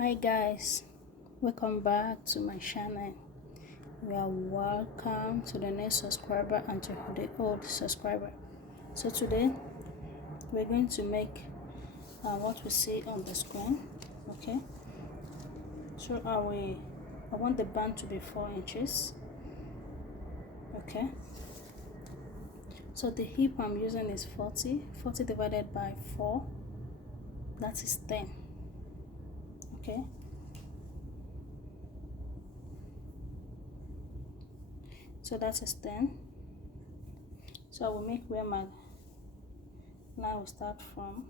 Hi guys, welcome back to my channel. You are welcome to the new subscriber and to the old subscriber. So today we're going to make what we see on the screen. Okay, so I want the band to be 4 inches. Okay, so the hip I'm using is 40 divided by 4, that is 10. Okay, so that is 10. So I will make where my line will start from.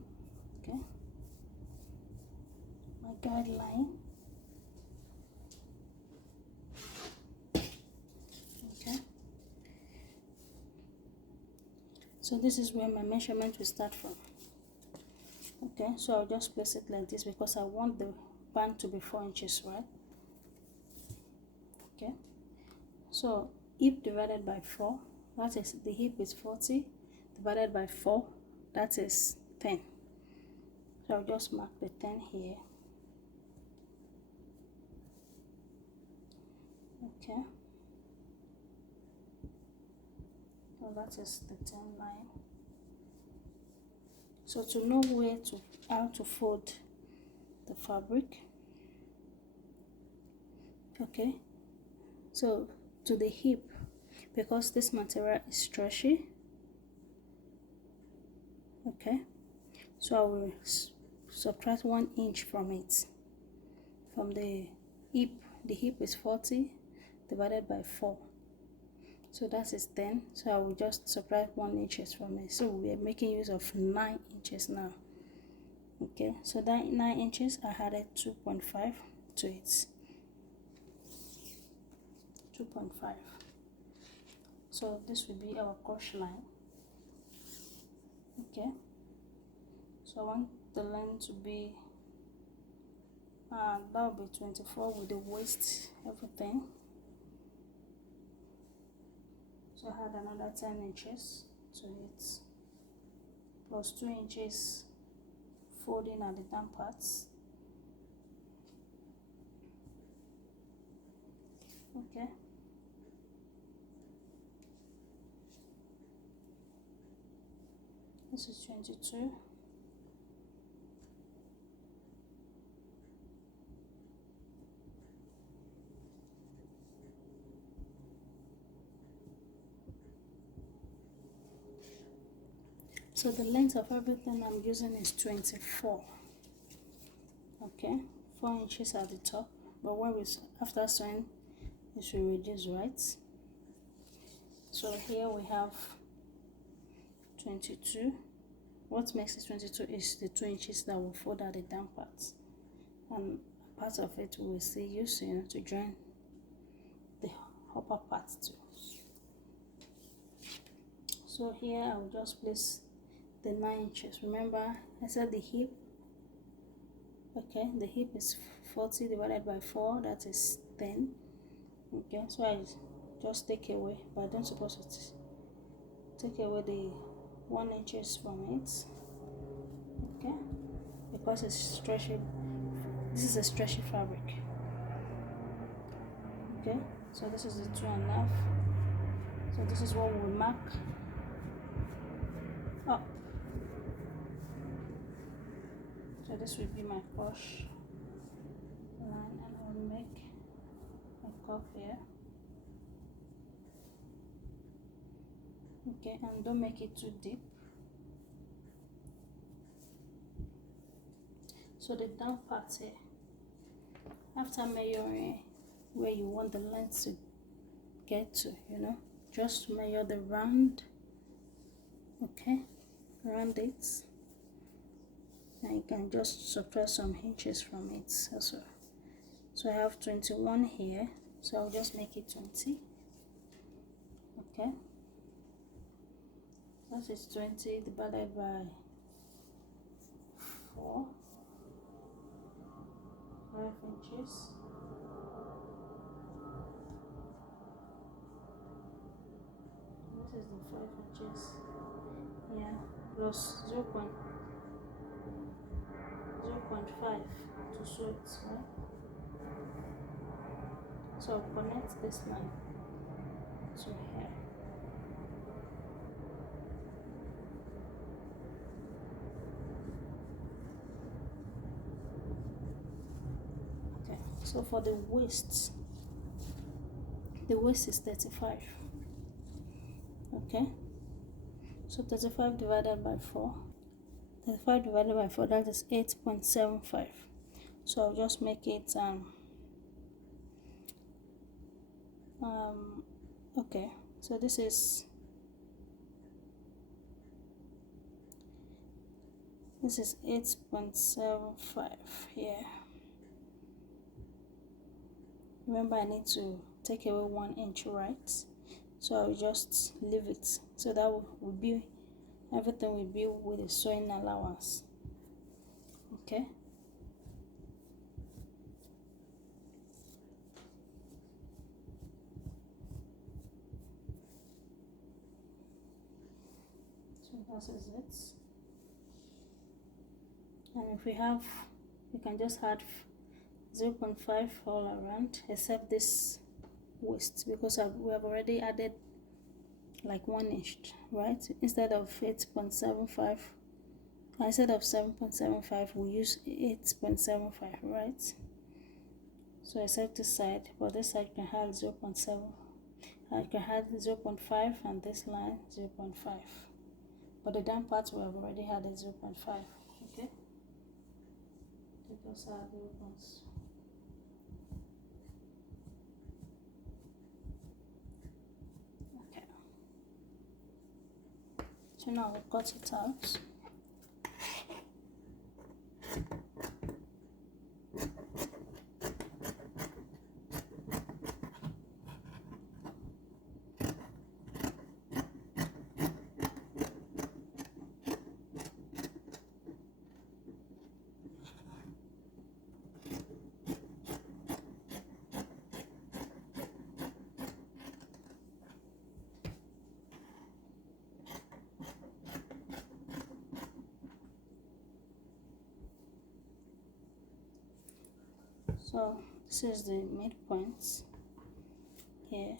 Okay, my guideline. Okay, so this is where my measurement will start from. Okay, so I'll just place it like this because I want the band to be 4 inches, right? Okay, so hip divided by 4, that is, the hip is 40 divided by 4, that is 10. So I'll just mark the 10 here. Okay, so that is the 10 line. So to know how to fold the fabric, okay, so to the hip, because this material is stretchy, okay, so I will subtract 1 inch from it, from the hip. The hip is 40 divided by 4, so that is 10. So I will just subtract 1 inches from it. So we are making use of 9 inches now. Okay, so that 9 inches I added 2.5 to it. 2.5. So this will be our cross line. Okay, so I want the length to be that will be 24 with the waist, everything. So I had another 10 inches to it, plus 2 inches folding at the down parts. Okay, this is 22. So the length of everything I'm using is 24. Okay, 4 inches at the top, but when we after sewing it should reduce, right? So here we have 22. What makes it 22 is the 2 inches that will fold at the down parts, and part of it we will still use, to join the upper part too. So here I will just place the 9 inches. Remember I said the hip, okay, the hip is 40 divided by 4, that is 10. Okay, so I just take away, but I don't suppose it take away the 1 inches from it. Okay, because it's stretchy. This is a stretchy fabric. Okay, so this is the 2.5. So this is what we'll mark up. So this will be my cross line, and I'll make a curve here. Okay, and don't make it too deep. So the down part here, after measuring where you want the length to get to, just measure the round. Okay, round it, and you can just subtract some inches from it also. So I have 21 here, so I'll just make it 20. Okay, that is 20 divided by 4, 5 inches. This is the 5 inches, yeah, plus 0.5 0.5 to sew it, right? So I'll connect this line to here. Okay, so for the waist is 35. Okay, so 35 divided by 4, 35 divided by 4, that is 8.75. So I'll just make it okay, so this is 8.75 here. Remember, I need to take away 1 inch, right? So I'll just leave it, so that will be, everything will be with the sewing allowance. Okay, so that is it. And if we can just add 0.5 all around, except this waist, because we have already added like 1 inch, right? Instead of 8.75, instead of 7.75, we use 8.75, right? So except this side, but this side can have 0.7. I can have 0.5 and this line 0.5. But the down part we have already had a 0.5. Okay. Let us add 0.5. Okay. So now we've got it out. So this is the midpoint here.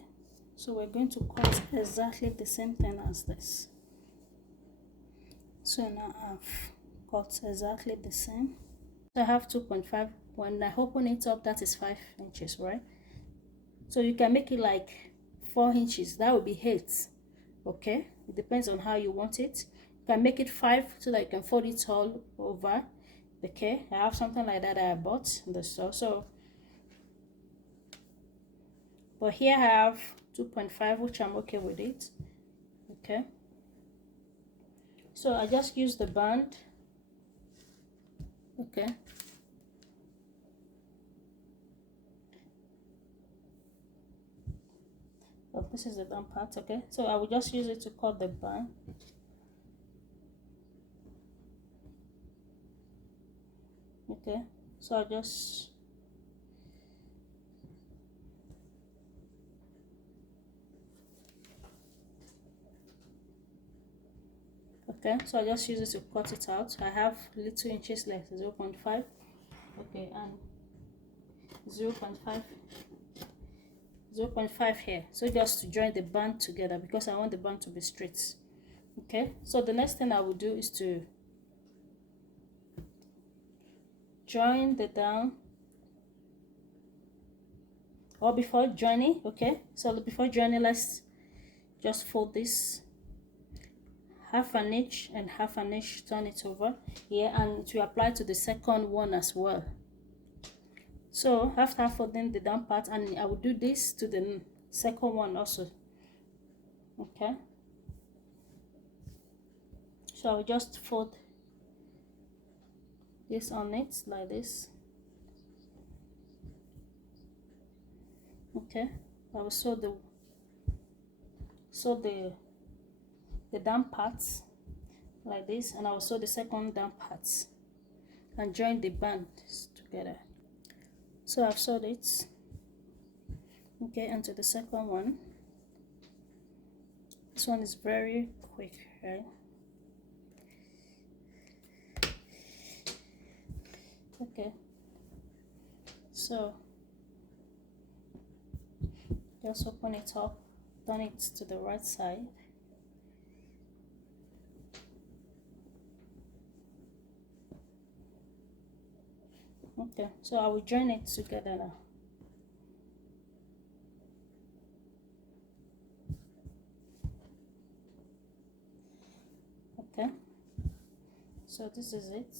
So we're going to cut exactly the same thing as this. So now I've cut exactly the same. So I have 2.5. When I open it up, that is 5 inches, right? So you can make it like 4 inches. That would be 8. Okay, it depends on how you want it. You can make it 5 so that you can fold it all over. Okay, I have something like that I bought in the store. So, but here I have 2.5, which I'm okay with it. Okay, so I just use the band. Okay, oh, this is the down part. Okay, so I will just use it to cut the band. Okay, so I just use it to cut it out. I have little inches left, 0.5. Okay, and 0.5 here, so just to join the band together, because I want the band to be straight. Okay, so the next thing I will do is to join the down, or before joining. Okay, so before joining, let's just fold this half an inch and half an inch, turn it over here, and it will apply to the second one as well. So after folding the down part, and I will do this to the second one also. Okay, so I will just fold this on it like this. Okay, I will sew the down parts like this, and I will sew the second down parts and join the bands together. So I've sewed it. Okay, and to the second one. This one is very quick, right? Okay, so just open it up, turn it to the right side. Okay, so I will join it together now. Okay, so this is it.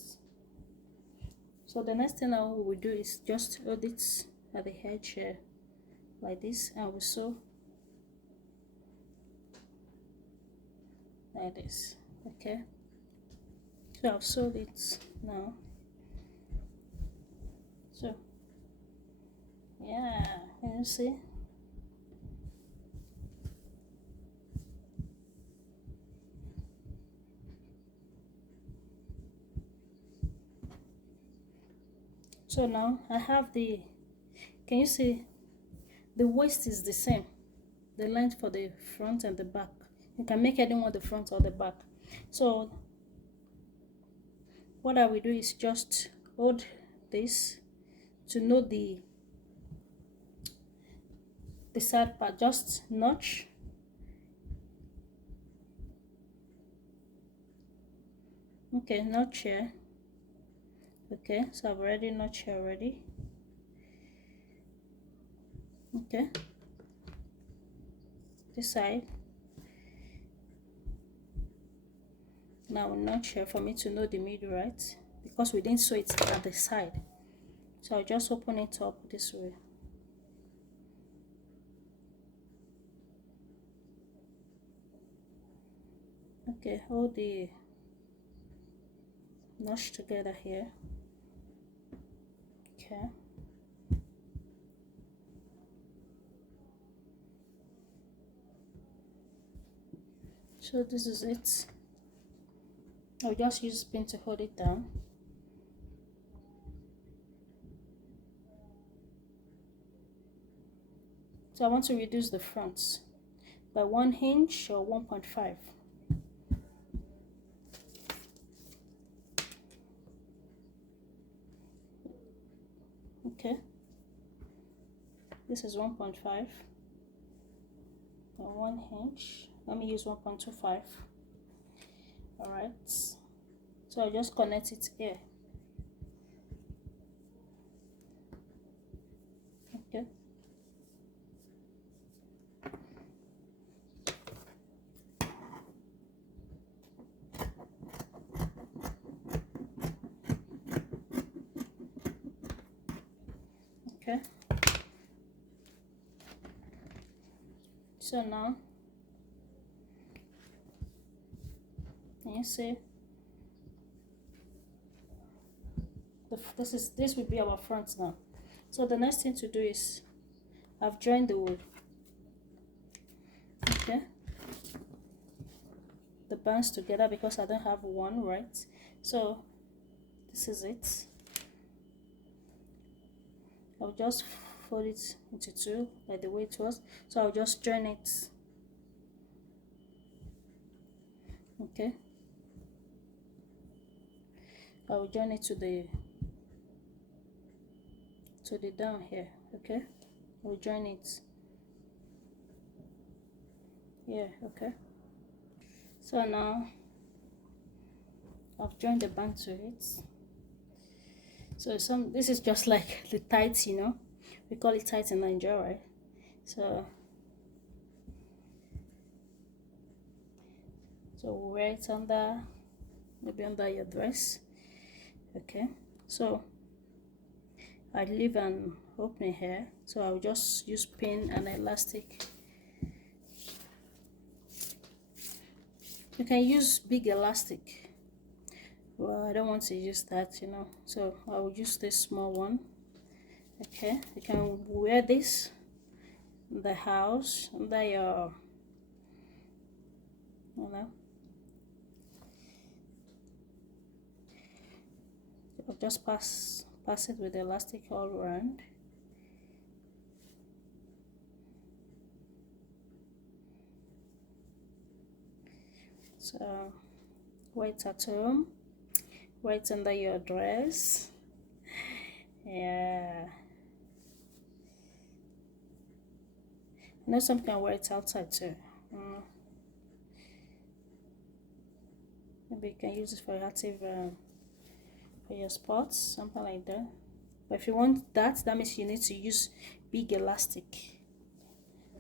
So the next thing I will do is just hold it at the edge here like this, and we sew like this. Okay, so I've sewed it now. So yeah, can you see? So now I have the, can you see, the waist is the same, the length for the front and the back. You can make any one the front or the back. So what I will do is just hold this to know the side part, just notch. Okay, notch here. Okay, so I've already notched here already. Okay, this side. Now notch here for me to know the middle, right? Because we didn't sew it at the side. So I'll just open it up this way. Okay, hold the notch together here. Okay. So this is it. I'll just use pin to hold it down. So I want to reduce the fronts by 1 inch or 1.5. Okay, this is 1.5 or 1 inch. Let me use 1.25. All right, so I'll just connect it here. Okay, okay, so now can you see this will be our front now. So the next thing to do is I've joined the wood. Okay, the bands together because I don't have one, right? So this is it. I'll just fold it into two like the way it was. So I'll just join it. Okay, I'll join it to the down here. Okay, I'll join it. Yeah, okay. So now I've joined the band to it. So this is just like the tights, you know, we call it tights in Nigeria, right? So wear it under, maybe under your dress. Okay, so I leave an opening here, so I'll just use pin and elastic. You can use big elastic. Well, I don't want to use that, you know, so I will use this small one. Okay, you can wear this in the house under your, you know, I'll just pass it with the elastic all around. So wear it at home, wear it under your dress. Yeah. I know some can wear it outside too. Maybe you can use it for active for your sports, something like that. But if you want that, that means you need to use big elastic.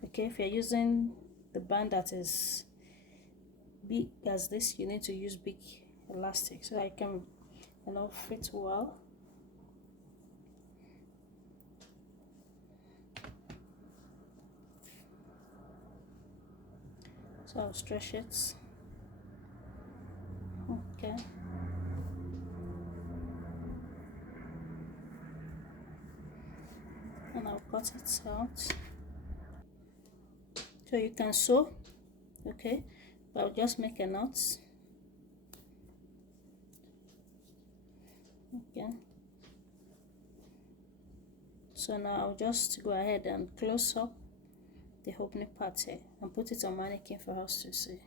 Okay, if you're using the band that is big as this, you need to use big elastic so that it can, you know, fit well. So I'll stretch it. Okay. And I'll cut it out. So you can sew, okay, but I'll just make a knot. Okay. So now I'll just go ahead and close up the opening part here and put it on mannequin for us to see.